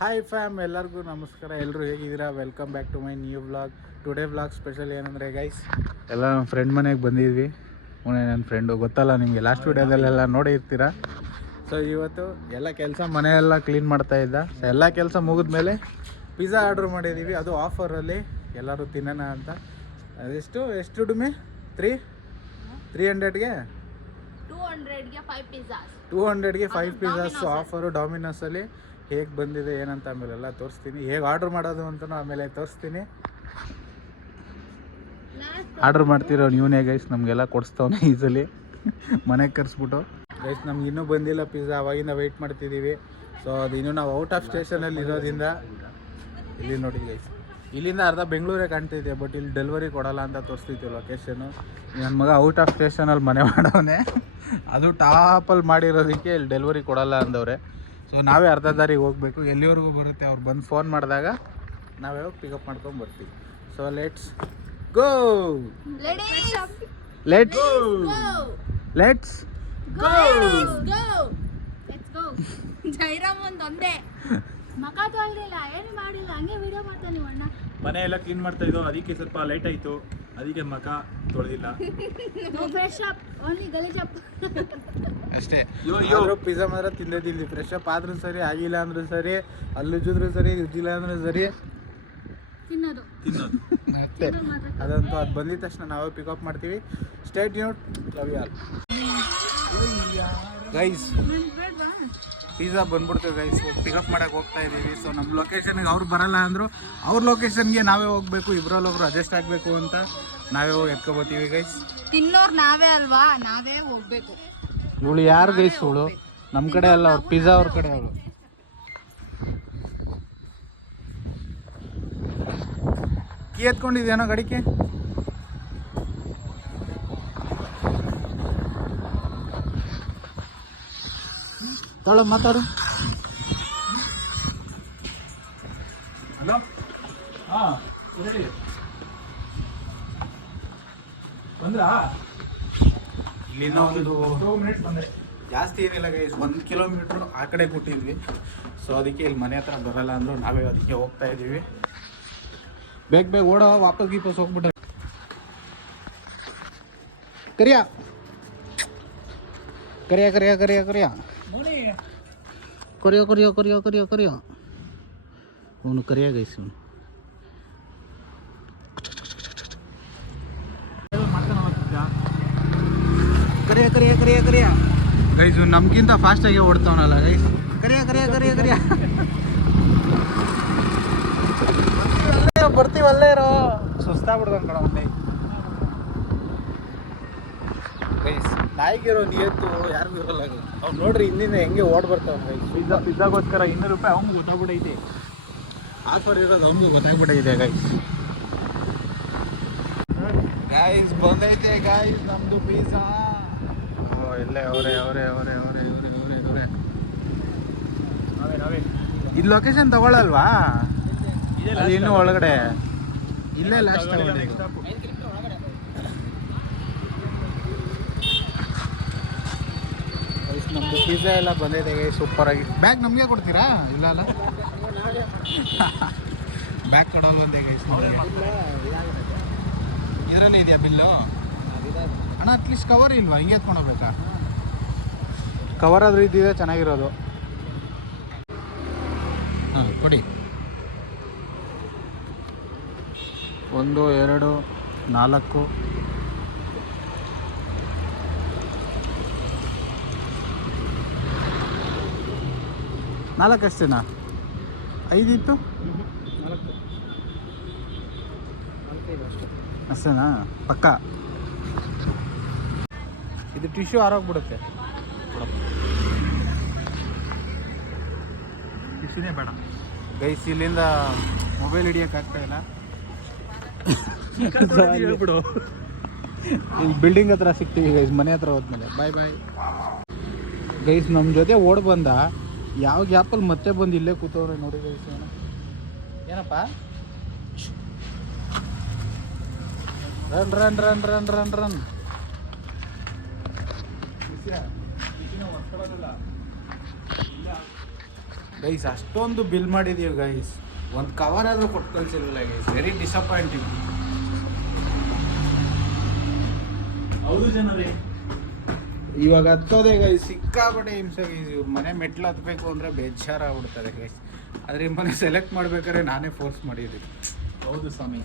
Hi fam, ಎಲ್ಲರಿಗೂ ನಮಸ್ಕಾರ. ಎಲ್ಲರೂ ಹೇಗಿದ್ದೀರಾ? Welcome back to my new vlog. Today vlog special ಏನಂದರೆ ಗೈಸ್, ಎಲ್ಲ ನಮ್ಮ ಫ್ರೆಂಡ್ ಮನೆಗೆ ಬಂದಿದ್ವಿ. ನನ್ನ ಫ್ರೆಂಡು ಗೊತ್ತಲ್ಲ ನಿಮಗೆ, ಲಾಸ್ಟ್ ವೀಡಿಯೋದಲ್ಲೆಲ್ಲ ನೋಡಿರ್ತೀರ. ಸೊ ಇವತ್ತು ಎಲ್ಲ ಕೆಲಸ ಮನೆಯೆಲ್ಲ ಕ್ಲೀನ್ ಮಾಡ್ತಾ ಇದ್ದ. ಸೊ ಎಲ್ಲ ಕೆಲಸ ಮುಗಿದ್ಮೇಲೆ ಪಿಜ್ಜಾ ಆರ್ಡ್ರ್ ಮಾಡಿದ್ದೀವಿ. ಅದು ಆಫರಲ್ಲಿ ಎಲ್ಲರೂ ತಿನ್ನೋಣ ಅಂತ. ಅದೆಷ್ಟು ದುಡಿಮೆ? 300ಗೆ 200ಗೆ 5 ಪಿಜ್ಜಾಸ್ ಆಫರು ಡಾಮಿನೋಸಲ್ಲಿ. ಹೇಗೆ ಬಂದಿದೆ ಏನಂತ ಆಮೇಲೆಲ್ಲ ತೋರಿಸ್ತೀನಿ. ಹೇಗೆ ಆರ್ಡ್ರ್ ಮಾಡೋದು ಅಂತಲೂ ಆಮೇಲೆ ತೋರಿಸ್ತೀನಿ. ಆರ್ಡ್ರ್ ಮಾಡ್ತಿರೋ ನೀವೇ ಗೈಸ್, ನಮಗೆಲ್ಲ ಕೊಡಿಸ್ತವನೆ ಈಸಲಿ ಮನೆಗೆ ಕರೆಸ್ಬಿಟ್ಟು. ಗೈಸ್ ನಮ್ಗೆ ಇನ್ನೂ ಬಂದಿಲ್ಲ ಪಿಜ್ಜಾ, ಅವಾಗಿಂದ ವೆಯ್ಟ್ ಮಾಡ್ತಿದ್ದೀವಿ. ಸೊ ಅದು ಇನ್ನೂ ನಾವು ಔಟ್ ಆಫ್ ಸ್ಟೇಷನಲ್ಲಿ ಇರೋದ್ರಿಂದ ಇಲ್ಲಿ ನೋಡಿ ಗೈಸ್, ಇಲ್ಲಿಂದ ಅರ್ಧ ಬೆಂಗಳೂರೇ ಕಾಣ್ತಿದೆ, ಬಟ್ ಇಲ್ಲಿ ಡೆಲಿವರಿ ಕೊಡೋಲ್ಲ ಅಂತ ತೋರಿಸ್ತಿತ್ತು ಲೊಕೇಶನು. ನನ್ನ ಮಗ ಔಟ್ ಆಫ್ ಸ್ಟೇಷನಲ್ಲಿ ಮನೆ ಮಾಡೋನೆ, ಅದು ಟಾಪಲ್ಲಿ ಮಾಡಿರೋದಕ್ಕೆ ಇಲ್ಲಿ ಡೆಲಿವರಿ ಕೊಡೋಲ್ಲ ಅಂದವ್ರೆ. ಸೊ ನಾವೇ ಅರ್ಧ ದಾರಿಗೆ ಹೋಗಬೇಕು. ಎಲ್ಲಿವರೆಗೂ ಬರುತ್ತೆ ಅವ್ರು ಬಂದು ಫೋನ್ ಮಾಡಿದಾಗ ನಾವೇ ಹೋಗಿ ಪಿಕಪ್ ಮಾಡ್ಕೊಂಡು ಬರ್ತೀವಿ. So let's go. ಜೈರಾಮ್ ಒಂದೊಂದೇ ಮಕ ತೊಳ್ದಿಲ್ಲ, ಏನು ಮಾಡಿಲ್ಲ, ಹಂಗೆ ವಿಡಿಯೋ ಮಾಡ್ತಾನೆ ಅಣ್ಣ. ಮನೆ ಎಲ್ಲ ಕ್ಲೀನ್ ಮಾಡ್ತಾ ಇದ್ದೋ, ಅದಕ್ಕೆ ಸ್ವಲ್ಪ ಲೈಟ್ ಆಯಿತು, ಅದಕ್ಕೆ ಮಕ ತೊಳೆದಿಲ್ಲ. ಫ್ರೆಶ್ ಅಪ್ ಓನ್ಲಿ ಗಲೀಜ್ ಅಪ್ ಅಷ್ಟೇ. ಪಿಜ್ಜಾ ಮಾತ್ರ ತಿಂದಿದ್ವಿ. ಫ್ರೆಶ್ ಅಪ್ ಆದ್ರೂ ಸರಿ, ಆಗಿಲ್ಲ ಅಂದ್ರೂ ಸರಿ, ಅಲ್ಲುಜ್ಜಿದ್ರು ಸರಿ, ಉಜ್ಜಿಲ್ಲ ಅಂದ್ರೂ ಸರಿ, ತಿನ್ನೋದು ಮತ್ತೆ ಅದಂತೂ ಅದು ಬಂದಿದ ತಕ್ಷಣ ನಾವೇ ಪಿಕಪ್ ಮಾಡ್ತೀವಿ. Stay tuned, love you all. Guys pizza ಬಂದ್ಬಿಡ್ತೀವಿ ಗೈಸ್, ಪಿಕಪ್ ಮಾಡಕ್ಕೆ ಹೋಗ್ತಾ ಇದ್ದೀವಿ. ಸೊ ನಮ್ಮ ಲೊಕೇಶನ್ಗೆ ಅವ್ರು ಬರಲ್ಲ ಅಂದರು, ಅವ್ರ ಲೊಕೇಶನ್ಗೆ ನಾವೇ ಹೋಗಬೇಕು. ಇಬ್ಬರಲ್ಲೊಬ್ರು ಅಡ್ಜಸ್ಟ್ ಆಗಬೇಕು ಅಂತ ನಾವೇ ಹೋಗಿ ಎತ್ಕೊಬೋತೀವಿ ಗೈಸ್. ತಿನ್ನೋರು ನಾವೇ ಅಲ್ವಾ, ನಾವೇ ಹೋಗ್ಬೇಕು. ಇವಳು ಯಾರು ಗೈಸ್? ಇವಳು ನಮ್ಮ ಕಡೆ ಅಲ್ಲ, ಅವ್ರು ಪಿಜ್ಜಾ ಅವ್ರ ಕಡೆ. ಅವಳು ಕೀ ಎತ್ಕೊಂಡಿದ್ಯಾನೋ ಗಡಿಕೆ. ತೊಳ ಮಾತಾಡು. ಹಲೋ, ಹಾಂ ಹೇಳಿ, ಬಂದ್ರಾ? ಇಲ್ಲಿಂದ ಒಂದು 2 ಮಿನಿಟ್ಸ್ ಬಂದೆ. ಜಾಸ್ತಿ ಏನಿಲ್ಲ ಗೈಸ್, 1 ಕಿಲೋಮೀಟ್ರ್ ಆ ಕಡೆ ಕೊಟ್ಟಿದ್ವಿ. ಸೊ ಅದಕ್ಕೆ ಇಲ್ಲಿ ಮನೆ ಹತ್ರ ಬರಲ್ಲ ಅಂದರು, ನಾವೇ ಅದಕ್ಕೆ ಹೋಗ್ತಾ ಇದ್ದೀವಿ. ಬೇಗ ಓಡೋ, ವಾಪಸ್ ಗೀಪಸ್ ಹೋಗ್ಬಿಟ್ರೆ. ಕರಿಯ ಕರಿಯ ಕರಿಯ ಕರಿಯ ಕರಿಯ ಕರಿಯೋ ಕರಿಯೋ ಕರಿಯೋ ಕರಿಯೋ ಕರಿಯೋ ಅವನು ಕರಿಯ ಗೈಸ್. ಇವನು ಕರಿಯ ಕರಿಯ ಕರಿಯ ಕರಿಯ ಗೈಸ್, ನಮ್ಗಿಂತ ಫಾಸ್ಟಾಗಿ ಓಡ್ತಾವನಲ್ಲ ಗೈಸ್. ಕರಿಯ ಕರಿಯ ಕರಿಯ ಕರಿಯ ಬರ್ತೀವಲ್ಲೇ ಇರೋ, ಸುಸ್ತಾಗ್ಬಿಡ್ದಂಗೆ ಕಣ ಒಂದೇ ಗೈಸ್. ನಾಯಿಗಿರೋ ನಿಯತ್ತು ಯಾರಿಗೂ ಇರೋಲ್ಲ. ಅವ್ನು ನೋಡ್ರಿ ಹಿಂದಿಂದ ಹೆಂಗೆ ಓಡ್ ಬರ್ತಾವ ಗೈಸ್. ಪಿಜ್ಜಾಗೋಸ್ಕರ 200 ರೂಪಾಯಿ ಅವ್ನಿಗೆ ಗೊತ್ತಾಗ್ಬಿಟ್ಟೈತಿ. ಆಫರ್ ಇರೋದು ಅವ್ನಿಗೂ ಗೊತ್ತಾಗ್ಬಿಟ್ಟಿದೆ ಗೈಸ್. ಗೈಸ್ ಬಂದೈತೆ ಗೈಸ್ ನಮ್ಮದು ಪಿಜ್ಜಾ. ಎಲ್ಲೇ ಅವರೇ ನಾವೇ ಇದು ಲೊಕೇಶನ್ ತಗೊಳ್ಳಲ್ವಾ? ಅಲ್ಲಿ ಇನ್ನೂ ಒಳಗಡೆ, ಇಲ್ಲೇ ಲಾಸ್ಟ್ ನೆಕ್ಸ್ಟ್ ಸ್ಟಾಪ್. ನಮ್ಮದು ಪಿಜ್ಜಾ ಎಲ್ಲ ಬಂದಿದೆ ಸೂಪರಾಗಿ. ಬ್ಯಾಗ್ ನಮಗೆ ಕೊಡ್ತೀರಾ? ಇಲ್ಲ ಅಲ್ಲ, ಬ್ಯಾಗ್ ಕೊಡೋಲ್ಲ ಒಂದೇ ಗೈಸ್. ಇದರಲ್ಲೇ ಇದೆಯಾ ಬಿಲ್ಲು? ಅಣ್ಣ ಅಟ್ಲೀಸ್ಟ್ ಕವರ್ ಇಲ್ವಾ? ಹಿಂಗೆ ಎತ್ಕೊಂಡು ಹೋಗ್ಬೇಕಾ? ಕವರ್ ಆದರೂ ಇದ್ದಿದೆ ಚೆನ್ನಾಗಿರೋದು. ಹಾಂ ಕೊಡಿ. 1 2 4 4 ಅಷ್ಟೇನಾ? 5 ಇತ್ತು ಅಷ್ಟೇನಾ? ಪಕ್ಕ ಇದು ಟಿಶ್ಯೂ ಆರೋಗ್ಬಿಡುತ್ತೆ. ಟಿಶ್ಯೂನೇ ಬೇಡ ಗೈಸ್, ಇಲ್ಲಿಂದ ಮೊಬೈಲ್ ಹಿಡಿಯೋಕ್ಕಾಗ್ತಾ ಇಲ್ಲ. ಹೇಳ್ಬಿಡು. ಇಲ್ಲಿ ಬಿಲ್ಡಿಂಗ್ ಹತ್ರ ಸಿಗ್ತೀವಿ ಗೈಸ್, ಮನೆ ಹತ್ರ ಹೋದ್ಮೇಲೆ. ಬಾಯ್ ಬಾಯ್ ಗೈಸ್. ನಮ್ಮ ಜೊತೆ ಓಡ್ ಬಂದ, ಯಾವ ಗ್ಯಾಪಲ್ಲಿ ಮತ್ತೆ ಬಂದು ಇಲ್ಲೇ ಕೂತವ್ರೆ ನೋಡಿ ಗೈಸ್. ಏನಪ್ಪ? Run run run run run run. Guys ಅಷ್ಟೊಂದು ಬಿಲ್ ಮಾಡಿದೀವಿ ಗೈಸ್, ಒಂದು ಕವರ್ ಆದರೂ ಕೊಟ್ಟು ಕಳ್ಸಿರಲಿಲ್ಲ ಗೈಸ್. Very disappointing. ಹೌದು ಜನರೇ, ಇವಾಗ ಹತ್ತೋದೇ ಗೈಸ್ ಸಿಕ್ಕಾಪಟ್ಟೆ ಹಿಂಸೆ ಗೈಸ್. ಇವ್ರ ಮನೆ ಮೆಟ್ಲು ಹತ್ಬೇಕು ಅಂದರೆ ಬೇಜಾರಾಗ್ಬಿಡ್ತದೆ ಗೈಸ್. ಆದರೆ ಈ ಮನೆ ಸೆಲೆಕ್ಟ್ ಮಾಡ್ಬೇಕಾದ್ರೆ ನಾನೇ ಫೋರ್ಸ್ ಮಾಡಿದ್ದೀನಿ. ಹೌದು ಸ್ವಾಮಿ,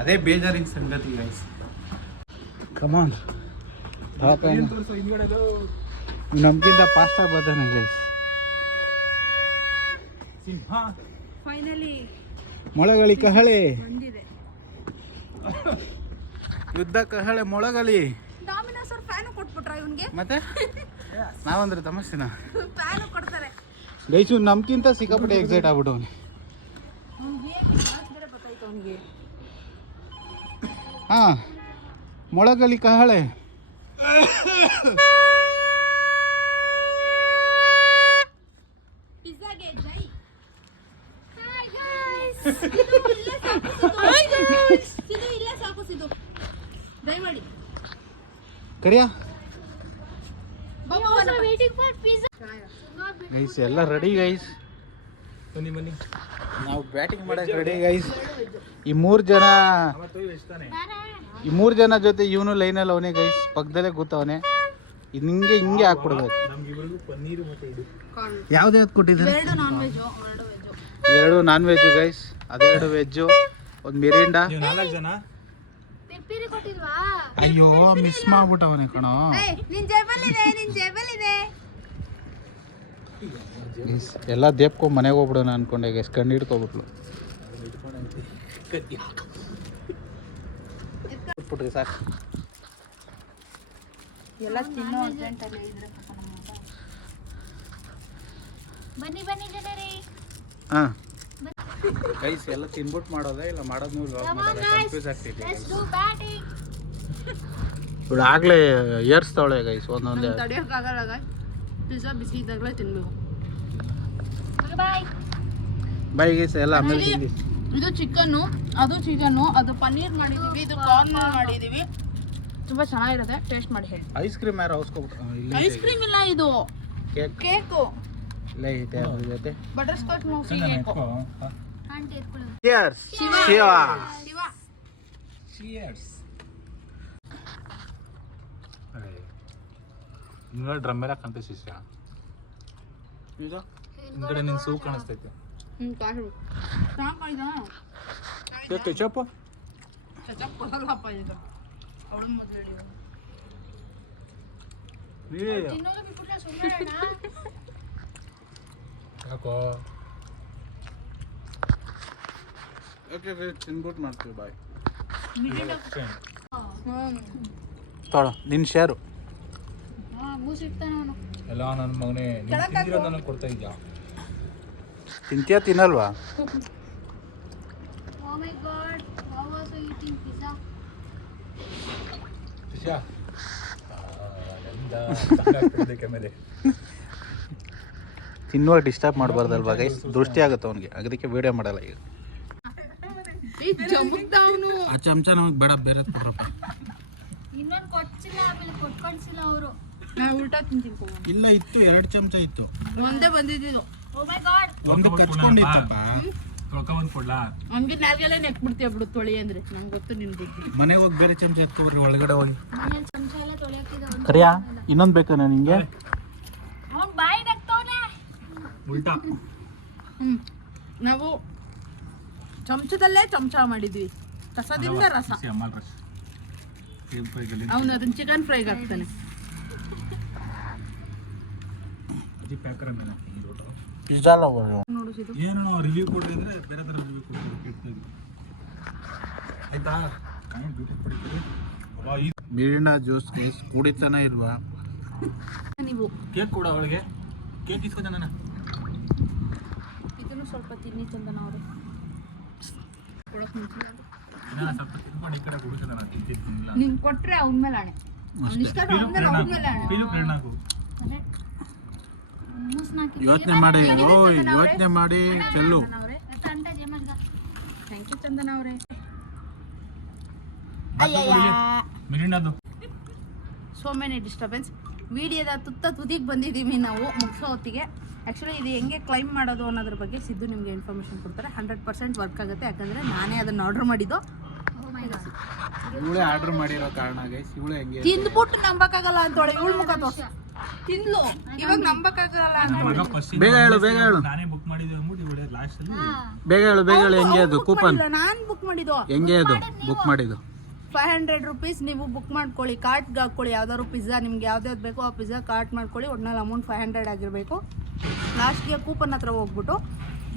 ಅದೇ ಬೇಜಾರಿನ ಸಂಗತಿ ಗೈಸ್. ಕಮಾನ್ ಹಿಂದ್ಗಡೆದು ನಮ್ಗಿಂತ ಫಾಸ್ಟಾಗಿ ಬರ್ತಾನೆ ಗೈಸ್. ಸಿಂಹ ಫೈನಲಿ ಮೊಳಗಲಿ ಕಹಳೆ, ಬಂದಿದೆ. ಯುದ್ಧ ಕಹಳೆ ಮೊಳಗಲಿ. ಡಾಮಿನೋಸ್ ಅವ್ರ ಫ್ಯಾನು ಕೊಟ್ಬಿಟ್ರ ಇವನ್ಗೆ. ಮತ್ತೆ ನಾವಂದ್ರೆ ತಮಾಷೆನ ಫ್ಯಾನು ಕೊಡ್ತಾರೆ. ಗೈಸು ನಮ್ಗಿಂತ ಸಿಕ್ಕಾಪಟ್ಟೆ ಎಕ್ಸೈಟ್ ಆಗ್ಬಿಟ್ಟು ಅವನು. ಬೇರೆ ಗೊತ್ತಾಯ್ತು ಅವನಿಗೆ. ಹಾಂ, ಮೊಳಗಲಿ ಕಹಳೆ. ಪಿಜ್ಜಾಗೆ ಜೈ. ಸಿದು ಇಲ್ಲೇ ಸಾಕು ಸಿದು. ದಯಮಾಡಿ ಕರಿಯಾ ವೇಟಿಂಗ್ ಫಾರ್ ಪಿಜ್ಜಾ. ಗೈಸ್ ಎಲ್ಲ ರೆಡಿ ಗೈಸ್. ಬನ್ನಿ ಬನ್ನಿ, ನಾವು ಬ್ಯಾಟಿಂಗ್ ಮಾಡಕ್ಕೆ ರೆಡಿ ಗೈಸ್. ಈ ಮೂರು ಜನ ಜೊತೆ ಇವನು ಲೈನಲ್ಲಿ ಅವನೇ ಗೈಸ್, ಪಕ್ಕದಲ್ಲೇ ಕೂತವನೆ. ಇದು ಹಿಂಗೆ ಹಾಕ್ಬಿಡ್ಬೇಕು. ನಮ್ಗಿಬ್ರಿಗೂ ಪನ್ನೀರು ಮತ್ತೆ ಇದು ಯಾವ್ದು ಕೊಟ್ಟಿದ್ದಾರೆ? ಎರಡು ನಾನ್ ವೆಜ್, ಎರಡು ನಾನ್ ವೆಜ್ಜು ಗೈಸ್, ಅದೆರಡು ವೆಜ್ಜು, ಒಂದು ಮಿರಿಂಡಾ. ನೀವು 4 ಜನ. ಪೆಪ್ಪಿರಿ ಕೊಟ್ಟಿಲ್ವಾ? ಅಯ್ಯೋ ಮಿಸ್ ಮಾಡ್ಬಿಟ್ಟವನೆ ಕಣೋ. ನಿನ್ ಜೇಬಲ್ಲಿದೆ, ನಿನ್ ಜೇಬಲ್ಲಿದೆ. ಎಲ್ಲ ದೇಪ್ಕೊಂಡ್ ಮನೆಗೆ ಹೋಗ್ಬಿಡೋಣ ಅನ್ಕೊಂಡೆ ಗೈಸ್. ಕಣ್ಣು ಹಿಡ್ಕೊಬಿಟ್ಲು. ಬಿಟ್ಬಿಟ್ರಿ ಸಾಕು. ಎಲ್ಲ ತಿನ್ನೋ ಅರ್ಜೆಂಟ್ ಅಲ್ಲಿ ಇದ್ರೆ ಬನ್ನಿ ಬನ್ನಿ ಜನರೇ. ಹಾಂ ಗೈಸ್ ಎಲ್ಲ ತಿನ್ಬಿಟ್ಟು ಮಾಡೋದ ಇಲ್ಲ ಮಾಡೋದು ನೀವು ಕನ್ಫ್ಯೂಸ್ ಆಗ್ತಿದೆ. ಇವಳು ಆಗಲೇ ಏರ್ಸ್ತಾವಳೆ ಗೈಸ್ ಒಂದೊಂದೇ. ತಡೆಯೋಕ್ಕಾಗಲ್ಲ ಗಾಯ್. ಪಿಜ್ಜಾ ಬಿಸಿ ಇದ್ದಾಗಲೇ ತಿನ್ಬೇಕು. ಬಾಯ್ ಬಾಯ್ ಗೈಸ್ ಎಲ್ಲ ಆಮೇಲೆ ತಿಂದಿ. ಇದು ಚಿಕನ್ನು, ಅದು ಪನ್ನೀರ್ ಮಾಡಿದೀವಿ, ಇದು ಕಾರ್ನ್ ಮಾಡಿದೀವಿ. ತುಂಬಾ ಚೆನ್ನಾಗಿರುತ್ತೆ, ಟೇಸ್ಟ್ ಮಾಡಿ ಹೇಳಿ. ಐಸ್ ಕ್ರೀಮ್ ಯಾರು ಹೌಸ್ಕೊಬಿಟ್ಟು ಐಸ್ ಕ್ರೀಮ್ ಇಲ್ಲ, ಇದು ಕೇಕು. ಇಲ್ಲ ಐತೆ ಅದ್ರ ಜೊತೆ. Butterscotch mousse cake. Cheers. Shiva. നിങ്ങൾ ಡ್ರಮ್ಮೆಲ್ಲ ಕಾಣ್ತೈತೆ ಶಿಷ್ಯ. ಇದು ಹಿಂದ್ಗಡೆ ನಿನ್ ಸೂ ಕಾಣಿಸ್ತೈತೆ. ಕಾಶು ಸಾಕಾಯ್ತಾ? ಕೆಚಪ್ ಚಚಪ್ ಕೊಡಲ್ಲಪ್ಪ ಇದು. ಅವಳು ಮೊದಲು ಯಾಕೋ ಓಕೆ ತಿನ್ಬಿಟ್ಟು ಮಾಡ್ತೀವಿ. ಬಾಯ್ ಹ್ಞೂ ತೊಳೋ ನಿನ್ನ ಶೇರು. ಮೂಸಿಡ್ತಾನೆ ಅವನು. ಎಲ್ಲ ನನ್ನ ಮಗನೇ ನೀನು ತಿಂದಿರೋದು ನನಗೆ ಕೊಡ್ತಾ ಇದ್ಯಾ? ತಿಂತೀಯಾ ತಿನ್ನಲ್ವಾ? Oh my god, how was you eating pizza? ಶಿಷ್ಯ ಮೇಲೆ ತಿನ್ನುವಾಗ ಡಿಸ್ಟರ್ಬ್ ಮಾಡಬಾರ್ದಲ್ವಾ ಗೈಸ್, ದೃಷ್ಟಿ ಆಗುತ್ತೆ ಅವನಿಗೆ, ಅದಕ್ಕೆ ವಿಡಿಯೋ ಮಾಡಲ್ಲ ಈಗ. ಆ ಚಮಚ ನಮಗೆ ಬೇಡ, ಬೇರೆ ಕೊಡ್ರಪ್ಪ. ಇನ್ನೊಂದು ಕೊಡ್ಸಿಲ್ಲ, ಆಮೇಲೆ ಕೊಟ್ಕೊಳ್ಸಿಲ್ಲ ಅವರು. ನಾ ಉಲ್ಟಾ ತಿಂತೀನಿ. ಇಲ್ಲ ಇತ್ತು, 2 ಚಮಚ ಇತ್ತು. ಒಂದೇ ಬಂದಿದ್ದು. ಓ ಮೈ ಗಾಡ್, ಒಂದು ಕಚ್ಕೊಂಡಿತ್ತಪ್ಪ. ತೊಳ್ಕ ಬಂದು ಕೊಡ್ಲಾ? ಹಂಗೆ ನಾಲ್ಗೆಲ್ಲ ನೆಕ್ಬಿಡ್ತೀಯ ಬಿಡು, ತೊಳಿ ಅಂದ್ರೆ ನಂಗೆ ಗೊತ್ತು ನಿನ್ ಬುದ್ಧಿ. ಮನೆಗೆ ಹೋಗಿ ಬೇರೆ ಚಮಚ ಎತ್ಕೊಬ್ರಿ ಒಳಗಡೆ ಹೋಗಿ. ಮನೇಲಿ ಚಮಚ ಎಲ್ಲ ತೊಳೆಯಕ್ಕಿದೆ. ಕರಿಯಾ ಇನ್ನೊಂದು ಬೇಕಾ ನಿಂಗೆ? ಅವ್ನು ಬಾಯಿ ನಗ್ತವನೆ. ಉಲ್ಟಾ ನಾವು ಚಮಚದಲ್ಲೇ ಚಮಚ ಮಾಡಿದ್ವಿ, ಕಸದಿಂದ ರಸ. ಅವನು ಅದನ್ನ ಚಿಕನ್ ಫ್ರೈಗೆ ಹಾಕ್ತಾನೆ. ಪಿಜ್ಜಾ ನೋಡು ಸಿದು. ಏನು ರಿವ್ಯೂ ಕೊಡ್ರಿ ಅಂದ್ರೆ ಬೇರೆ ಥರ ರಿವ್ಯೂ ಕೊಡ್ತೀವಿ ಆಯ್ತಾ? ಬೀರಿಂಡ ಜ್ಯೂಸ್ ಕುಡಿತಾನೆ ಇಲ್ವಾ? ನೀವು ಕೇಕ್ ಕೊಡ ಅವಳಿಗೆ, ಕೇಕ್ ಇಸ್ಕೊತ ನಾನು. ಇದನ್ನು ಸ್ವಲ್ಪ ತಿನ್ನಿ ಚಂದನ ಅವರು. ಕೊಡಕ್ ಮುಂಚಿಲ್ಲ ನಾನು ಸ್ವಲ್ಪ ತಿನ್ಕೊಂಡು ಈ ಕಡೆ ಕುಡಿಸೋಣ, ನಾನು ತಿಂತಿಲ್ಲ. ನೀನು ಕೊಟ್ರೆ ಅವನ ಮೇಲೆ ಆಣೆ. ಅವ್ನ ಇಷ್ಟ ಅವನ ಮೇಲೆ ಆಣೆ. ಪೀಲು ಪ್ರೇರಣೆ ಹಾಕು. ಯೋಚನೆ ಮಾಡಿ, ಯೋಚನೆ ಮಾಡಿ ಚೆಲ್ಲು. ಥ್ಯಾಂಕ್ ಯು ಚಂದನ ಅವರೇ. ಮಿರಿಂಡದು ಸೋ ಮೆನಿ ಡಿಸ್ಟರ್ಬೆನ್ಸ್. ವಿಡಿಯೋದ ತುದಿಗೆ ಬಂದಿದ್ದೀವಿ ನಾವು ಮುಗಿಸೋ ಹೊತ್ತಿಗೆ. ಆ್ಯಕ್ಚುಲಿ ಇದು ಹೆಂಗೆ ಕ್ಲೈಮ್ ಮಾಡೋದು ಅನ್ನೋದ್ರ ಬಗ್ಗೆ ಸಿದ್ದು ನಿಮಗೆ ಇನ್ಫಾರ್ಮೇಷನ್ ಕೊಡ್ತಾರೆ. 100% ವರ್ಕ್ ಆಗುತ್ತೆ, ಯಾಕಂದರೆ ನಾನೇ ಅದನ್ನು ಆರ್ಡರ್ ಮಾಡಿದ್ದು. ಇವಳೇ ಆರ್ಡರ್ ಮಾಡಿರೋ ಕಾರಣ ಗೈಸ್. ಇವಳು ಹೆಂಗೆ ತಿಂದ್ಬಿಟ್ಟು ನಂಬಕ್ಕಾಗಲ್ಲ ಅಂತೋಳೆ ಇವಳು ಮುಖ ತೋರ್ಸ ತಿಂದ್ಲು, ಇವಾಗ ನಂಬಕ್ಕಾಗಲ್ಲ ಅಂತೋಳೆ. ಬೇಗ ಹೇಳು ನಾನೇ ಬುಕ್ ಮಾಡಿದ್ದೆ ಅಂದ್ಬಿಟ್ಟು ಇವಳೆ ಲಾಸ್ಟ್ ಅಲ್ಲಿ ಬೇಗ ಹೇಳು ಹೆಂಗೆ ಅದು ಕೂಪನ್ ನಾನು ಬುಕ್ ಮಾಡಿದ್ದು. ಹೆಂಗೆ ಅದು ಬುಕ್ ಮಾಡಿದ್ದು 500 rupees ನೀವು ಬುಕ್ ಮಾಡ್ಕೊಳ್ಳಿ, ಕಾರ್ಟ್ಗೆ ಹಾಕ್ಕೊಳ್ಳಿ. ಯಾವ್ದಾದ್ರು ಪಿಜ್ಜಾ ನಿಮ್ಗೆ ಯಾವ್ದಾವ್ದು ಬೇಕೋ ಆ ಪಿಜ್ಜಾ ಕಾರ್ಟ್ ಮಾಡ್ಕೊಳ್ಳಿ. ಒಟ್ನಲ್ಲಿ ಅಮೌಂಟ್ 500 ಆಗಿರಬೇಕು. ಲಾಸ್ಟ್ಗೆ ಕೂಪನ್ ಹತ್ರ ಹೋಗ್ಬಿಟ್ಟು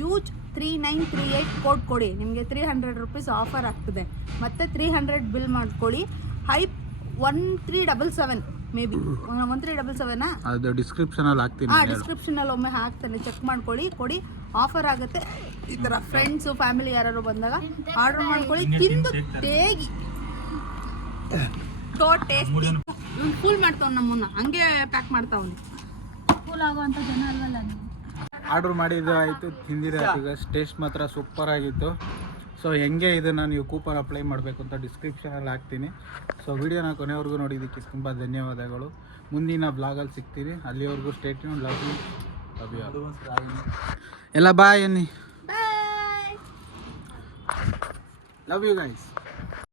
ಯೂಜ್ 3938 ಕೋಡ್ ಕೊಡಿ, ನಿಮಗೆ 300 rupees ಆಫರ್ ಆಗ್ತದೆ. ಮತ್ತು 300 ಬಿಲ್ ಮಾಡ್ಕೊಳ್ಳಿ. ಹೈಪ್ 1377 ಮೇ ಬಿ 1377 ಅದು ಡಿಸ್ಕ್ರಿಪ್ಷನಲ್ಲಿ ಹಾಕ್ತೀನಿ. ಡಿಸ್ಕ್ರಿಪ್ಷನಲ್ಲಿ ಒಮ್ಮೆ ಹಾಕ್ತಾನೆ, ಚೆಕ್ ಮಾಡ್ಕೊಳ್ಳಿ, ಕೊಡಿ. ಆಫರ್ ಆಗುತ್ತೆ. ಈ ಥರ ಫ್ರೆಂಡ್ಸು ಫ್ಯಾಮಿಲಿ ಯಾರು ಬಂದಾಗ ಆರ್ಡರ್ ಮಾಡ್ಕೊಳ್ಳಿ, ತಿಂದು ತೇಗಿ ಟೇಸ್ಟಿ. ಫುಲ್ ಮಾಡ್ತಾವ್ ನಮ್ಮನ್ನ, ಹಂಗೆ ಪ್ಯಾಕ್ ಮಾಡ್ತಾವನು. ಫುಲ್ ಆಗೋಂಥ ಜನ ಅಲ್ವಲ್ಲ ನೀವು. ಆರ್ಡ್ರ್ ಮಾಡಿದ್ದು ಆಯಿತು, ತಿಂದಿರೋ ಈಗ ಟೇಸ್ಟ್ ಮಾತ್ರ ಸೂಪರ್ ಆಗಿತ್ತು. ಸೊ ಹೆಂಗೆ ಇದನ್ನು ನೀವು ಕೂಪನ್ ಅಪ್ಲೈ ಮಾಡಬೇಕು ಅಂತ ಡಿಸ್ಕ್ರಿಪ್ಷನಲ್ಲಿ ಹಾಕ್ತೀನಿ. ಸೊ ವಿಡಿಯೋನ ಕೊನೆವರೆಗೂ ನೋಡಿದ್ದಕ್ಕೆ ತುಂಬ ಧನ್ಯವಾದಗಳು. ಮುಂದಿನ ಬ್ಲಾಗಲ್ಲಿ ಸಿಗ್ತೀನಿ. ಅಲ್ಲಿವರೆಗೂ ಸ್ಟೇ ಟ್ಯೂನ್. ಲವ್ ಯು ಎಲ್ಲ ಬಾಯ್ ಅನ್ನಿ. Love you guys.